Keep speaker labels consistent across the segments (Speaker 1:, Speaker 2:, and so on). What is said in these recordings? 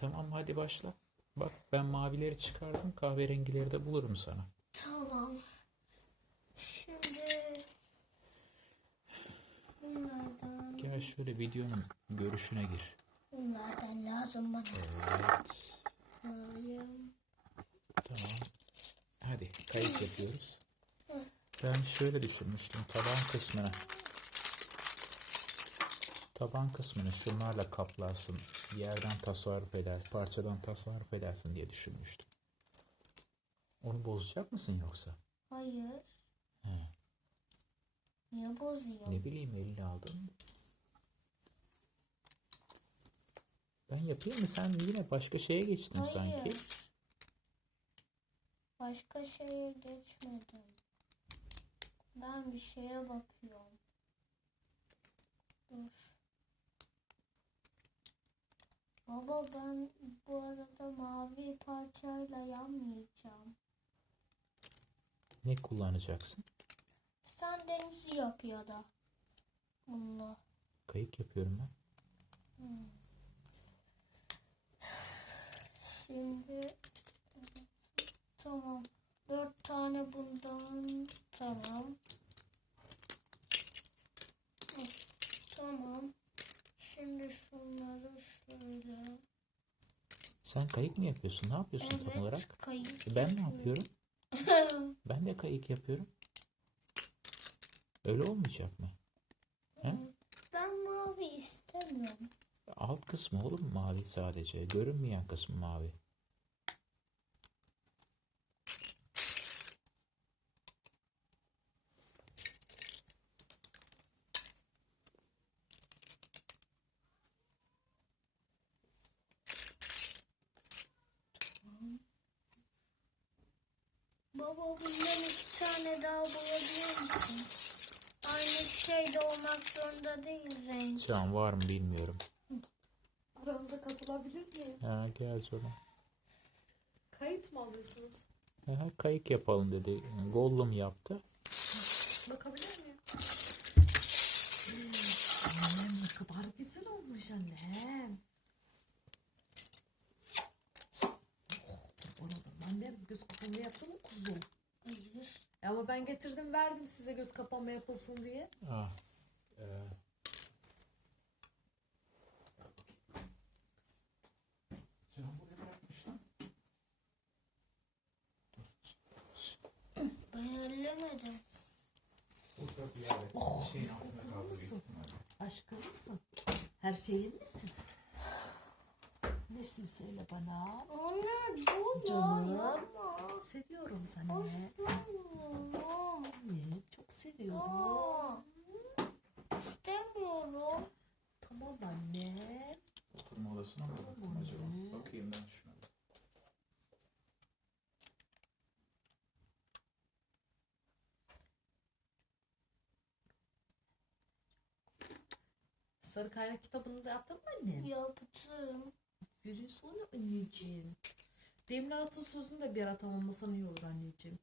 Speaker 1: Tamam hadi başla. Bak ben mavileri çıkardım. Kahverengileri de bulurum sana.
Speaker 2: Tamam. Şimdi bunlardan
Speaker 1: Gel şöyle videonun görüşüne gir.
Speaker 2: bunlardan lazım bana.
Speaker 1: Evet.
Speaker 2: Alayım.
Speaker 1: Tamam. Hadi kayıt yapıyoruz. Ben şöyle düşünmüştüm. Taban kısmını. Taban kısmını şunlarla kaplarsın. Yerden tasarruf eder, parçadan tasarruf edersin diye düşünmüştüm. Onu bozacak mısın yoksa?
Speaker 2: Hayır.
Speaker 1: He.
Speaker 2: Niye bozuyor?
Speaker 1: Ne bileyim eline aldın. Ben yapayım mı? Sen yine başka şeye geçtin sanki.
Speaker 2: Hayır. Başka şeye geçmedim. Ben bir şeye bakıyorum. Dur. Baba ben bu arada mavi parçayla yanmayacağım.
Speaker 1: Ne kullanacaksın?
Speaker 2: Sen denizi yap ya da. Bununla.
Speaker 1: Kayık yapıyorum ben.
Speaker 2: Şimdi tamam. Dört tane bundan tamam. Tamam. Şimdi şunları şöyle.
Speaker 1: Sen kayık mı yapıyorsun? Ne yapıyorsun tam olarak?
Speaker 2: Evet, kayık.
Speaker 1: E ben ne yapıyorum? Ben de kayık yapıyorum. Öyle olmayacak mı? He?
Speaker 2: Ben mavi istemiyorum.
Speaker 1: Alt kısmı olur mu mavi sadece? Görünmeyen kısmı mavi.
Speaker 2: Baba bundan iki tane daha bulabilir misin? Aynı şeyde olmak zorunda değil renk.
Speaker 1: Şu an var mı bilmiyorum.
Speaker 3: Aramıza katılabilir miyim?
Speaker 1: Ha, gel sonra.
Speaker 3: Kayıt mı alıyorsunuz?
Speaker 1: Ha, kayık yapalım dedi. Gollum yaptı.
Speaker 3: Bakabilir miyim? Annem ne kadar güzel olmuş annem. Oh, kurban olurum. Annem göz kapanma yaptı mı kuzum?
Speaker 2: Hayır.
Speaker 3: E ama ben getirdim verdim size göz kapanma yapılsın diye.
Speaker 1: Ah.
Speaker 2: Ellemedim.
Speaker 3: Oh göz kokulu musun? Aşkım mısın? Her şeyin misin? Nesin söyle bana.
Speaker 2: Anne ya.
Speaker 3: Canım.
Speaker 2: yapma.
Speaker 3: Seviyorum seni. Anne çok seviyorum.
Speaker 2: Aa, İstemiyorum.
Speaker 3: Tamam anne.
Speaker 1: Oturma odasına mı baktım acaba? Bakayım ben şuna.
Speaker 3: Sarı kaynak kitabını da yaptın mı annem?
Speaker 2: Yaptım.
Speaker 3: Yürüyün sonra anneciğim. Demir Atın sözünü de bir ara tamamlasan iyi olur anneciğim.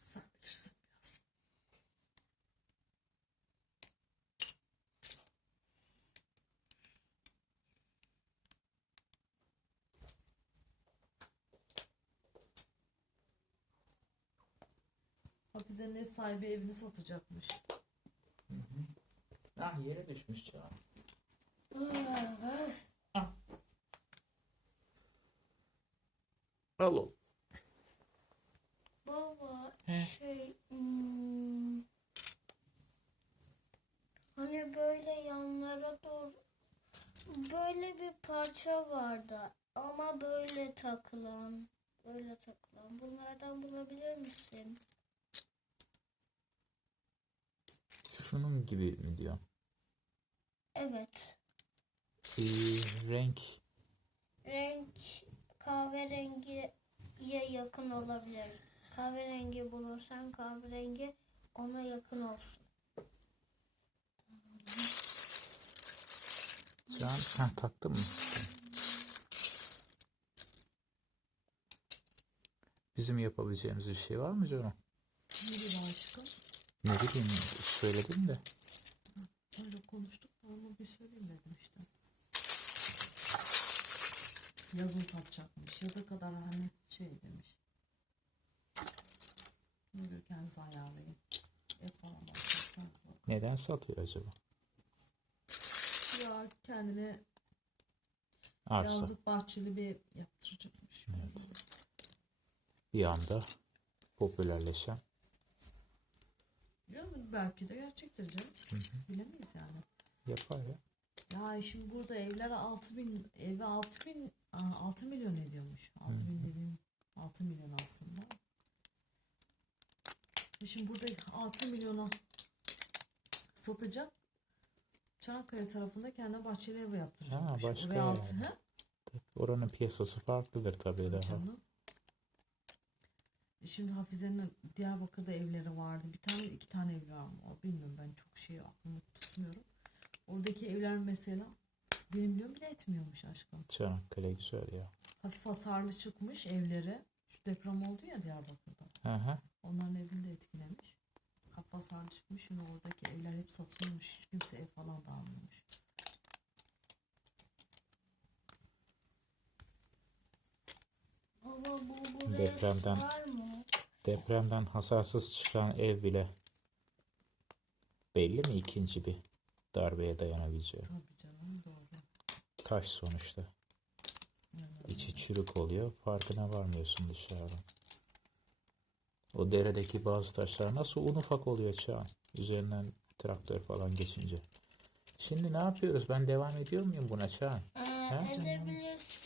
Speaker 3: Sen bilirsin biraz. Hafize'nin ev sahibi evini satacakmış.
Speaker 1: Ah yere düşmüş ya. Al ol.
Speaker 2: Baba
Speaker 1: He.
Speaker 2: şey hmm, hani böyle yanlara doğru böyle bir parça vardı ama böyle takılan böyle takılan bunlardan bulabilir misin?
Speaker 1: Şunun gibi mi diyor?
Speaker 2: Evet.
Speaker 1: Ee, renk
Speaker 2: Renk kahverengiye yakın olabilir. Kahverengi bulursan kahverengi ona yakın olsun.
Speaker 1: Can ha, taktın mı? Bizim yapabileceğimiz bir şey var mı canım?
Speaker 3: Ne gibi aşkım?
Speaker 1: Ne bileyim söyledim de.
Speaker 3: Öyle konuştuk da onu bir söyleyeyim dedim işte. Yazın satacakmış. Yaza kadar hani şey demiş. Ne diyor kendiniz ayarlayın. Ev falan.
Speaker 1: Neden satıyor acaba?
Speaker 3: Ya kendine
Speaker 1: Arsa.
Speaker 3: yazlık bahçeli bir ev yaptıracakmış.
Speaker 1: Evet. Bir anda popülerleşen.
Speaker 3: Ya belki de gerçektir canım. Bilemeyiz yani.
Speaker 1: Yapar ya.
Speaker 3: Ya şimdi burada evler 6000 evi 6000 aa, 6 milyon ediyormuş. 6000 dediğim 6 milyon aslında. E Şimdi burada 6 milyona satacak. Çanakkale tarafında kendine bahçeli ev yaptıracak.
Speaker 1: Ha, başka
Speaker 3: Oraya altı,
Speaker 1: yani.
Speaker 3: he?
Speaker 1: Oranın piyasası farklıdır tabii daha.
Speaker 3: Canım. Şimdi Hafize'nin Diyarbakır'da evleri vardı. Bir tane iki tane ev var mı? Bilmiyorum ben çok şey aklımda tutmuyorum. Oradaki evler mesela 1 milyon bile etmiyormuş aşkım.
Speaker 1: Çanakkale güzel ya.
Speaker 3: Hafif hasarlı çıkmış evleri. Şu deprem oldu ya Diyarbakır'da.
Speaker 1: Hı hı.
Speaker 3: Onların evini de etkilemiş. Hafif hasarlı çıkmış. Şimdi oradaki evler hep satılmış. Hiç kimse ev falan da almamış.
Speaker 2: Baba bu buraya
Speaker 1: Depremden-? Depremden hasarsız çıkan ev bile belli mi ikinci bir darbeye dayanabileceği?
Speaker 3: Tabii canım doğru.
Speaker 1: Taş sonuçta. İçi çürük oluyor. Farkına varmıyorsun dışarıdan. O deredeki bazı taşlar nasıl un ufak oluyor Çağan. Üzerinden traktör falan geçince. Şimdi ne yapıyoruz? Ben devam ediyor muyum buna Çağan?
Speaker 2: Ee, edebilirsin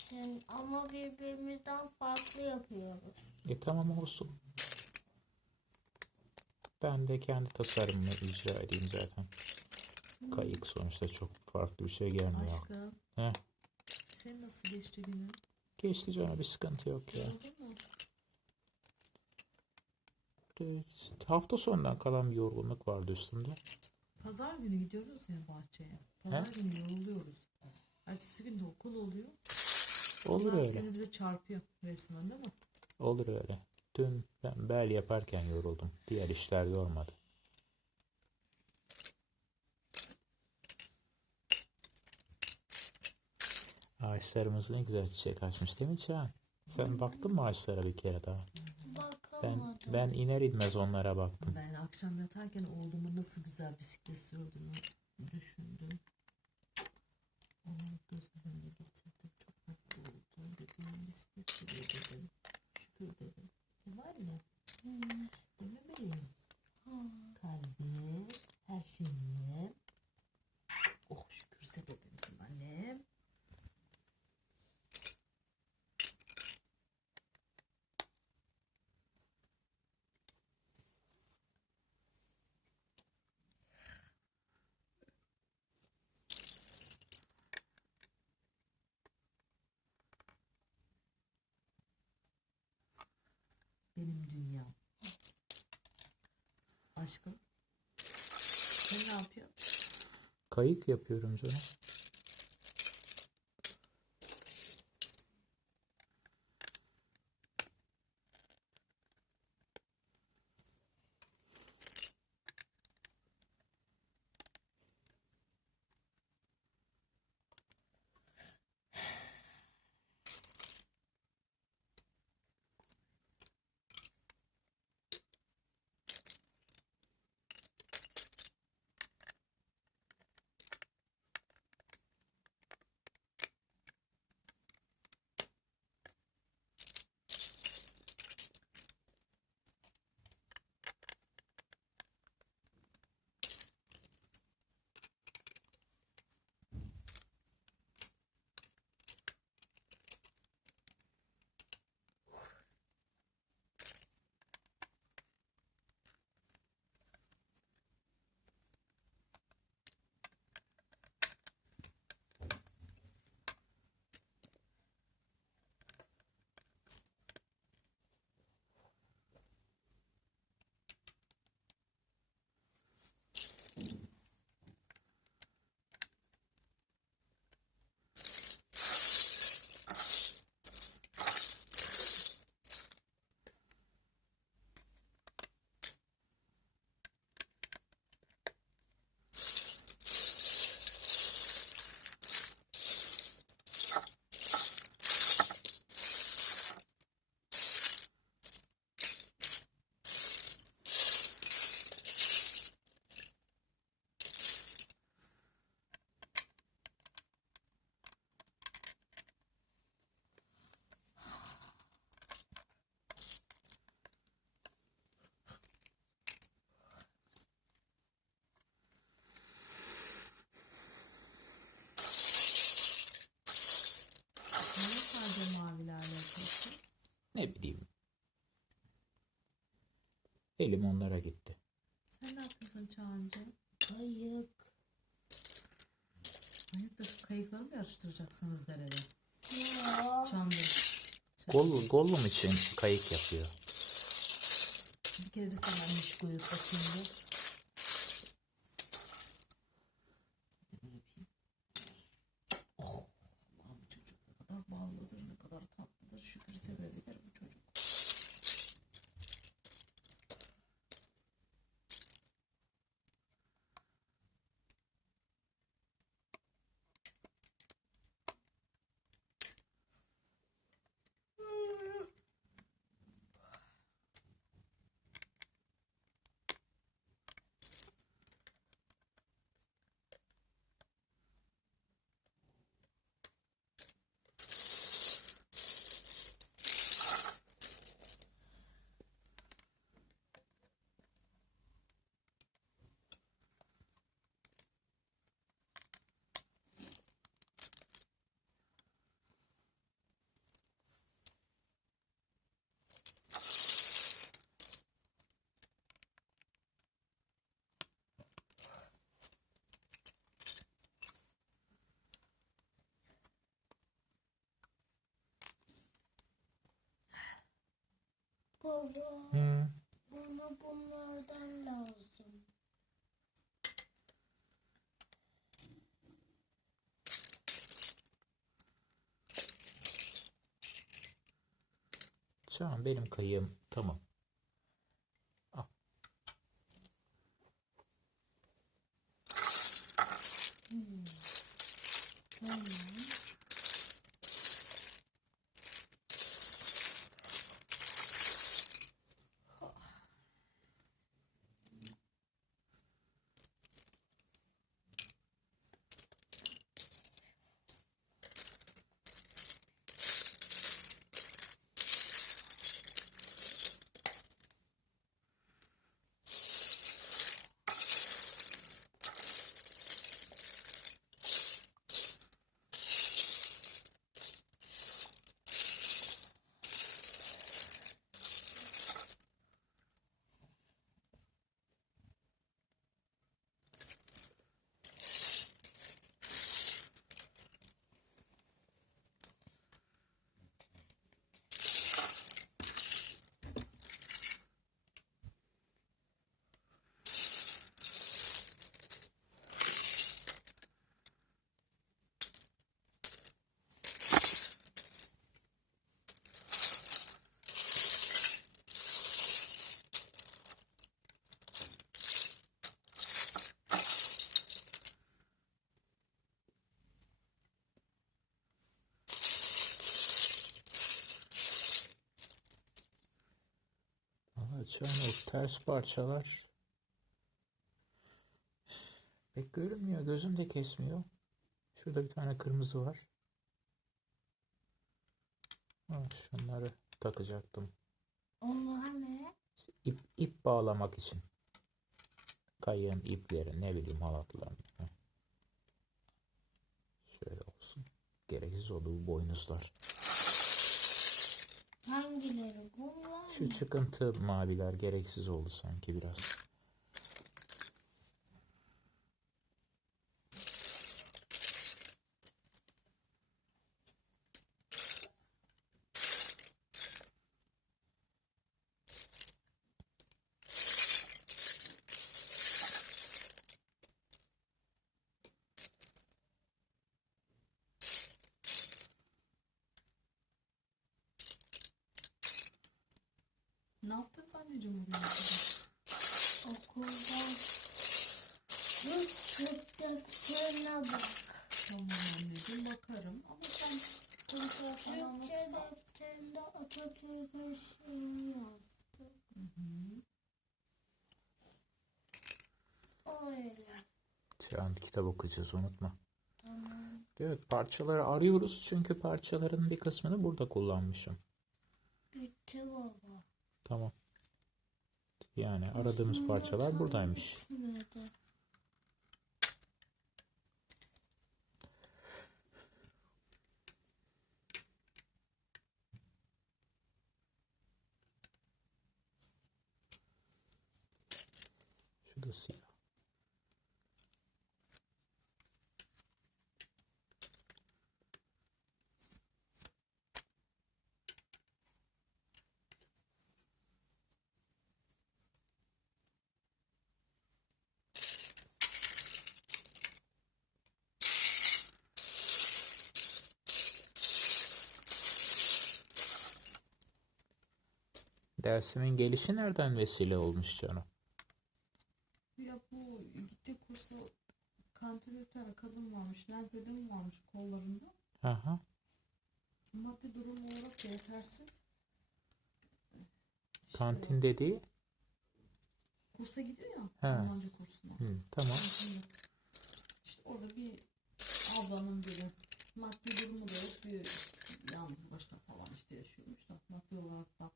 Speaker 2: ama birbirimizden farklı yapıyoruz.
Speaker 1: E tamam olsun. Ben de kendi tasarımımı icra edeyim zaten. Kayık sonuçta çok farklı bir şey gelmiyor.
Speaker 3: Aşkım.
Speaker 1: Heh.
Speaker 3: Senin nasıl geçti günün?
Speaker 1: Geçti canım bir sıkıntı yok ya.
Speaker 3: Oldu mu?
Speaker 1: E, Hafta sonundan kalan bir yorgunluk vardı üstümde.
Speaker 3: Pazar günü gidiyoruz ya bahçeye. Pazar günü yoruluyoruz. Ertesi gün de okul oluyor.
Speaker 1: Olur
Speaker 3: Pazartesi
Speaker 1: öyle.
Speaker 3: günü bize çarpıyor resmen değil mi?
Speaker 1: Olur öyle. Dün ben bel yaparken yoruldum. Diğer işler yormadı. Ağaçlarımız ne güzel çiçek açmış değil mi Çağan? Sen baktın mı ağaçlara bir kere daha? Ben
Speaker 2: Bakamadım.
Speaker 1: ben iner inmez onlara baktım.
Speaker 3: Ben akşam yatarken oğlumu nasıl güzel bisiklet sürdüğünü düşündüm. Onu göz önüne getirdim. Çok mutlu oldum. Sürüyor dedim. Şükür dedim. Var ya.
Speaker 2: Hmm.
Speaker 3: Değil mi benim?
Speaker 2: Ha.
Speaker 3: Kalbim, her şeyim. Oh şükür sebebimsin annem. Benim dünyam. Aşkım. Sen ne yapıyorsun?
Speaker 1: Kayık yapıyorum canım. Elim onlara gitti.
Speaker 3: Sen ne yapıyorsun Çağancı?
Speaker 2: Kayık.
Speaker 3: Hayırdır kayıkları mı yarıştıracaksınız derede?
Speaker 2: Ya.
Speaker 3: Çanlı.
Speaker 1: Gol, Gollum için kayık yapıyor.
Speaker 3: Bir kere de sen anmış koyup bakayım da. Bir de böyle bir- Oh, Allah'ım bu çocuk ne kadar bağlıdır, ne kadar tatlıdır. Şükür sebebidir bu çocuk.
Speaker 2: Baba.
Speaker 1: Hı.
Speaker 2: Bana bunlardan lazım.
Speaker 1: Çağan benim kayığım tamam. Al.
Speaker 2: Tamam.
Speaker 1: Valla Çağan o ters parçalar pek görünmüyor. Gözüm de kesmiyor. Şurada bir tane kırmızı var. Ha, şunları takacaktım.
Speaker 2: Onlar ne?
Speaker 1: İp, ip bağlamak için. Kayığın ipleri ne bileyim halatlarını. Şöyle olsun. Gereksiz oldu bu boynuzlar.
Speaker 2: Hangileri? Bunlar
Speaker 1: Şu çıkıntı maviler gereksiz oldu sanki biraz.
Speaker 3: Ne yaptın anneciğim bugün?
Speaker 2: okuldan. Bu çöp defterine bak.
Speaker 3: Tamam anneciğim bakarım ama sen
Speaker 2: Türkçe defterinde Atatürk'ün şeyini yazdı.
Speaker 3: Hı hı.
Speaker 2: Öyle.
Speaker 1: Çağan kitap okuyacağız unutma.
Speaker 2: Tamam.
Speaker 1: Evet parçaları arıyoruz çünkü parçaların bir kısmını burada kullanmışım. Yani aradığımız parçalar buradaymış.
Speaker 2: Şu
Speaker 1: da siyah. Dersinin gelişi nereden vesile olmuş canım?
Speaker 3: Ya bu gitti kursa kantinde bir tane kadın varmış. Lenfödem varmış kollarında.
Speaker 1: Aha.
Speaker 3: Maddi durum olarak da yetersiz. İşte
Speaker 1: Kantin dediği.
Speaker 3: kursa gidiyor ya.
Speaker 1: He.
Speaker 3: Almanca kursuna.
Speaker 1: Hı, tamam.
Speaker 3: İşte orada bir ablanın biri maddi durumu da yok. Bir yalnız başına falan işte yaşıyormuş da maddi olarak da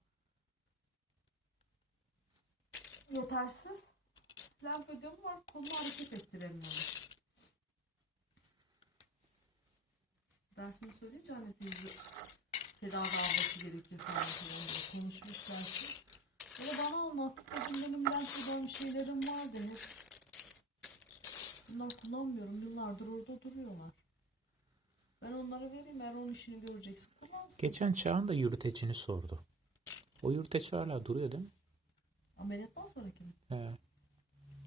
Speaker 3: yetersiz. Lenfödem var. Kolunu hareket ettiremiyor. Dersini söyleyince anne teyze tedavi alması gerekiyor falan konuşmuş dersi. Da bana anlattı. Dedim benim lenfödem şeylerim var demiş. Bunlar kullanmıyorum. Yıllardır orada duruyorlar. Ben onlara vereyim. Eğer onun işini göreceksin. Kullansın.
Speaker 1: Geçen Çağan da yürütecini sordu. O yürüteci hala duruyor değil mi?
Speaker 3: Ameliyattan sonraki mi?
Speaker 1: He,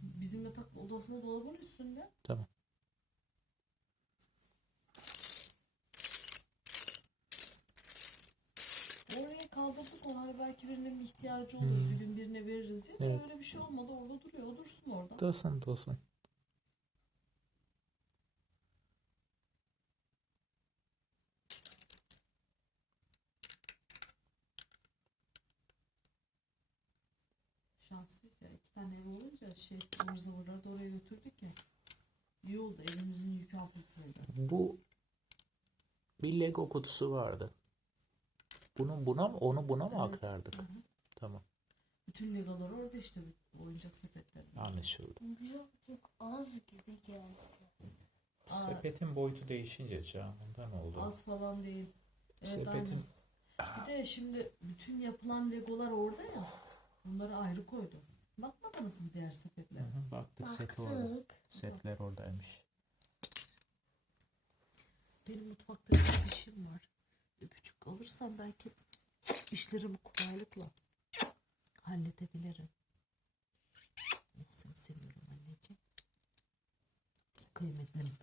Speaker 3: Bizim yatak odasında dolabın üstünde.
Speaker 1: tamam.
Speaker 3: Oraya kaldırdık. Hani belki birinin bir ihtiyacı olur. Bir gün birine veririz diye.
Speaker 1: Evet.
Speaker 3: Öyle bir şey olmadı. Orada duruyor. Dursun orada.
Speaker 1: Dursun dursun.
Speaker 3: Şanslıyız ya. İki tane ev olunca şey ıvır zıvırları da oraya götürdük ya. İyi oldu. Evimizin yükü hafifledi.
Speaker 1: Bu bir Lego kutusu vardı. Bunun buna mı onu buna mı
Speaker 3: Evet.
Speaker 1: aktardık?
Speaker 3: Hı hı.
Speaker 1: Tamam.
Speaker 3: Bütün legolar orada işte. Oyuncak sepetleri.
Speaker 1: Anlaşıldı.
Speaker 2: Birazcık az gibi geldi.
Speaker 3: Aa.
Speaker 1: Sepetin boyutu değişince Çağan ondan oldu.
Speaker 3: Az falan değil. Evet
Speaker 1: Sepetin
Speaker 3: aynen. Bir de şimdi bütün yapılan legolar orada ya. Bunları ayrı koydu. Bakmadınız mı diğer
Speaker 1: Hı
Speaker 3: sepetlere?
Speaker 1: hı, baktık set orada.
Speaker 2: Baktık.
Speaker 1: Setler oradaymış.
Speaker 3: Benim mutfakta biraz işim var. Öpücük alırsam belki işlerimi kolaylıkla halledebilirim. Oh, seni seviyorum anneciğim. Kıymetlim.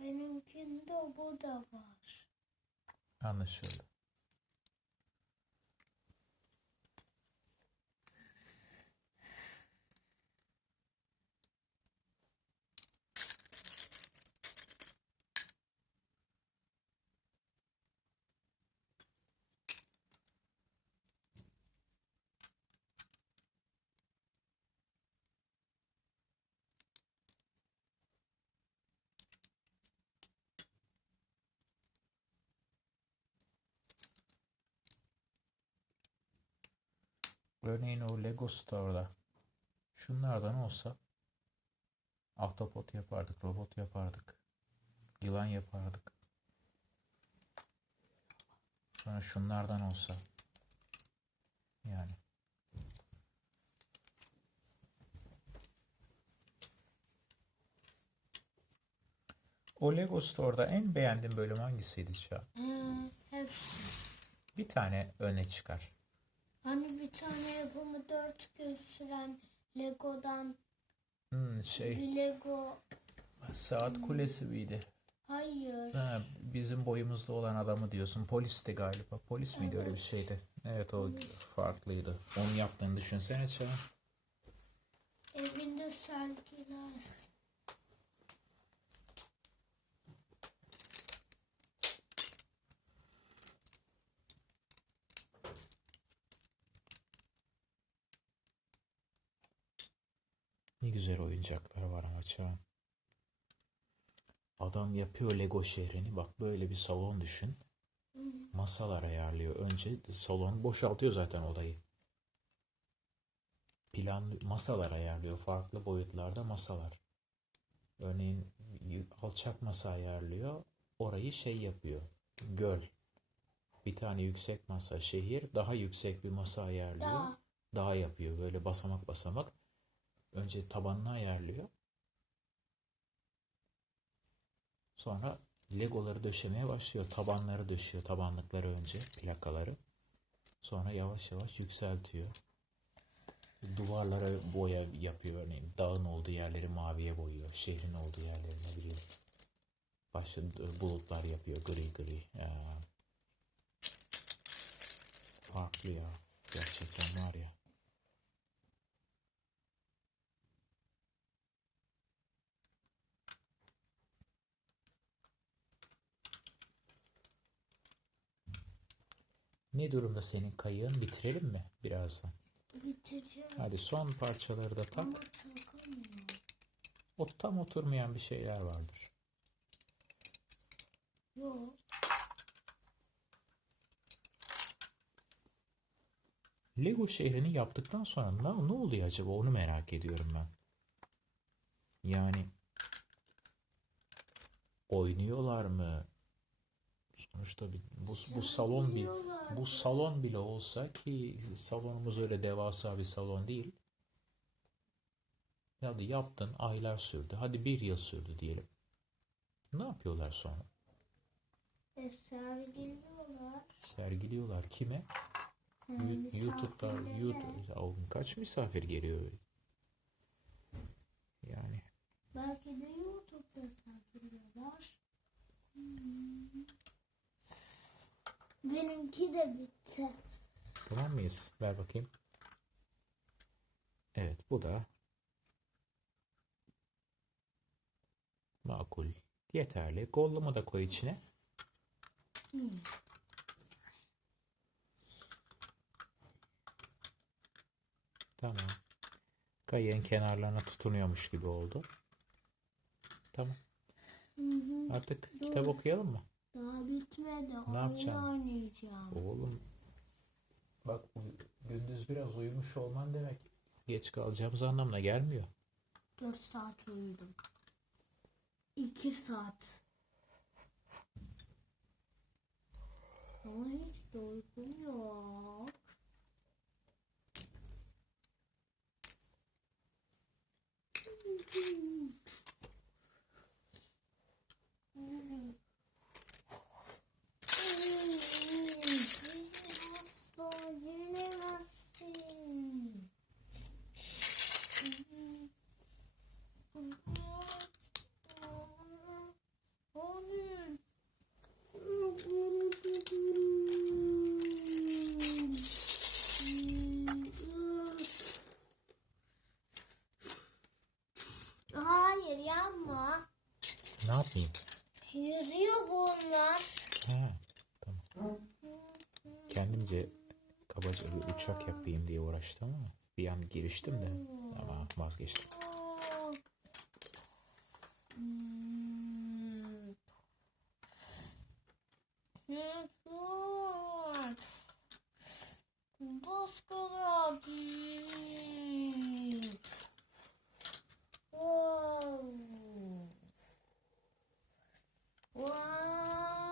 Speaker 2: Benimkinde bu da var.
Speaker 1: Anlaşıldı. Örneğin o Lego Store'da şunlardan olsa ahtapot yapardık, robot yapardık, yılan yapardık. Sonra şunlardan olsa yani O Lego Store'da en beğendiğin bölüm hangisiydi Çağ?
Speaker 2: Hı, hep.
Speaker 1: Bir tane öne çıkar.
Speaker 2: Hani bir tane yapımı dört gün süren Lego'dan
Speaker 1: Hmm, şey
Speaker 2: bir Lego.
Speaker 1: saat kulesi miydi?
Speaker 2: Hayır.
Speaker 1: Ha, bizim boyumuzda olan adamı diyorsun. Polisti galiba. Polis miydi öyle bir
Speaker 2: Evet.
Speaker 1: şeydi. Evet o farklıydı. Onu yaptığını düşünsene Çağ.
Speaker 2: Evinde sergiler.
Speaker 1: Ne güzel oyuncaklar var ama Çağ. Adam yapıyor Lego şehrini. Bak böyle bir salon düşün. Masalar ayarlıyor. Önce salon boşaltıyor zaten odayı. Plan masalar ayarlıyor. Farklı boyutlarda masalar. Örneğin alçak masa ayarlıyor. orayı şey yapıyor. Göl. Bir tane yüksek masa şehir daha yüksek bir masa ayarlıyor.
Speaker 2: Dağ.
Speaker 1: Dağ yapıyor böyle basamak basamak. Önce tabanını ayarlıyor. Sonra legoları döşemeye başlıyor. Tabanları döşüyor. Tabanlıkları önce plakaları. Sonra yavaş yavaş yükseltiyor. Duvarlara boya yapıyor örneğin. Dağın olduğu yerleri maviye boyuyor. Şehrin olduğu yerleri ne bileyim. Başka bulutlar yapıyor gri gri. Ya. Farklı ya. Gerçekten var ya. Ne durumda senin kayığın? Bitirelim mi birazdan?
Speaker 2: Bitireceğim.
Speaker 1: Hadi son parçaları da tak.
Speaker 2: Ama.
Speaker 1: O tam oturmayan bir şeyler vardır.
Speaker 2: Yok.
Speaker 1: Lego şehrini yaptıktan sonra ne, ne oluyor acaba onu merak ediyorum ben. Yani oynuyorlar mı? Sonuçta bir, bu, bu salon bir bu salon bile olsa ki salonumuz öyle devasa bir salon değil. Hadi yaptın aylar sürdü. Hadi bir yıl sürdü diyelim. Ne yapıyorlar sonra?
Speaker 2: E, sergiliyorlar.
Speaker 1: Sergiliyorlar kime?
Speaker 2: Yani
Speaker 1: YouTube'da. YouTube Oğlum kaç misafir geliyor? Yani
Speaker 2: Belki de YouTube'da sergiliyorlar. Hmm. Benimki de bitti.
Speaker 1: tamam mıyız? Ver bakayım. Evet bu da makul. Yeterli. Gollumu da koy içine.
Speaker 2: Hmm.
Speaker 1: Tamam. Kayığın kenarlarına tutunuyormuş gibi oldu. Tamam.
Speaker 2: Hı hı.
Speaker 1: Artık kitap okuyalım mı?
Speaker 2: Daha bitmedi. Oyun
Speaker 1: yapacaksın?
Speaker 2: oynayacağım.
Speaker 1: Oğlum bak gündüz biraz uyumuş olman demek geç kalacağımız anlamına gelmiyor.
Speaker 2: 4 saat uyudum. 2 saat. Ama hiç de uykum yok. Bizi asla yenemezsin. Hayır. Hayır yapma.
Speaker 1: Ne yapayım?
Speaker 2: Yüzüyor bunlar.
Speaker 1: Ha, tamam. Kendimce kabaca bir uçak yapayım diye uğraştım ama bir an giriştim de ama vazgeçtim.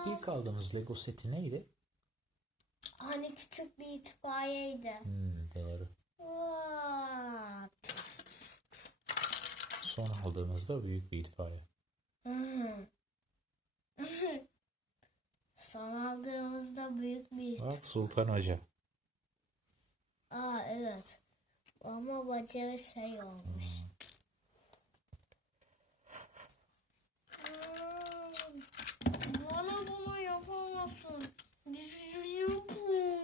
Speaker 1: İlk aldığımız Lego seti neydi?
Speaker 2: Hani küçük bir itfaiyeydi.
Speaker 1: Hmm, doğru.
Speaker 2: Wow.
Speaker 1: Son aldığımızda büyük bir itfaiye.
Speaker 2: Son aldığımızda büyük bir
Speaker 1: Bak Sultan Hoca.
Speaker 2: Aa evet. Ama bacağı şey olmuş. Bana bunu yapamazsın. Yapın.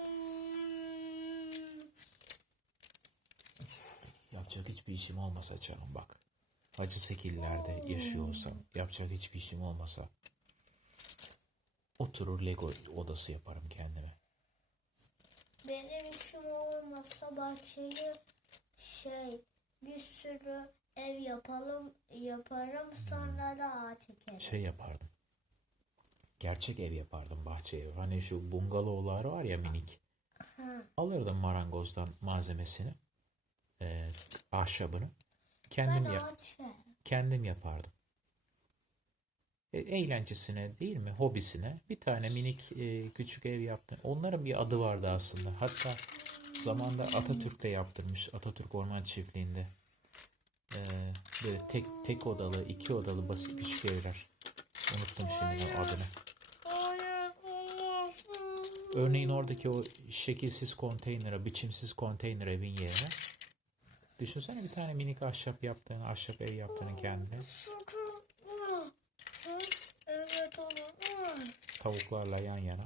Speaker 1: Yapacak hiçbir işim olmasa canım bak. Acı sekillerde yaşıyorsam yapacak hiçbir işim olmasa oturur Lego odası yaparım kendime.
Speaker 2: Benim işim olmasa bahçeyi şey bir sürü ev yapalım yaparım sonra da ağaç ekerim.
Speaker 1: Şey yapardım. Gerçek ev yapardım bahçe evi. Hani şu bungalovlar var ya minik.
Speaker 2: Ha.
Speaker 1: Alırdım marangozdan malzemesini. Eee, ahşabını. Kendim
Speaker 2: Ben
Speaker 1: yap kendim yapardım.
Speaker 2: e, eğlencesine değil mi? Hobisine bir tane minik e, küçük ev yaptı. Onların bir adı vardı aslında. Hatta zamanda Atatürk de yaptırmış. Atatürk Orman Çiftliği'nde. E, böyle tek tek odalı, iki odalı basit küçük evler. Unuttum şimdi adını. Örneğin oradaki o şekilsiz konteynere, biçimsiz konteyner evin yerine düşünsene bir tane minik ahşap yaptığını, ahşap ev yaptığını kendine.
Speaker 1: Evet olur.
Speaker 2: Tavuklarla yan yana.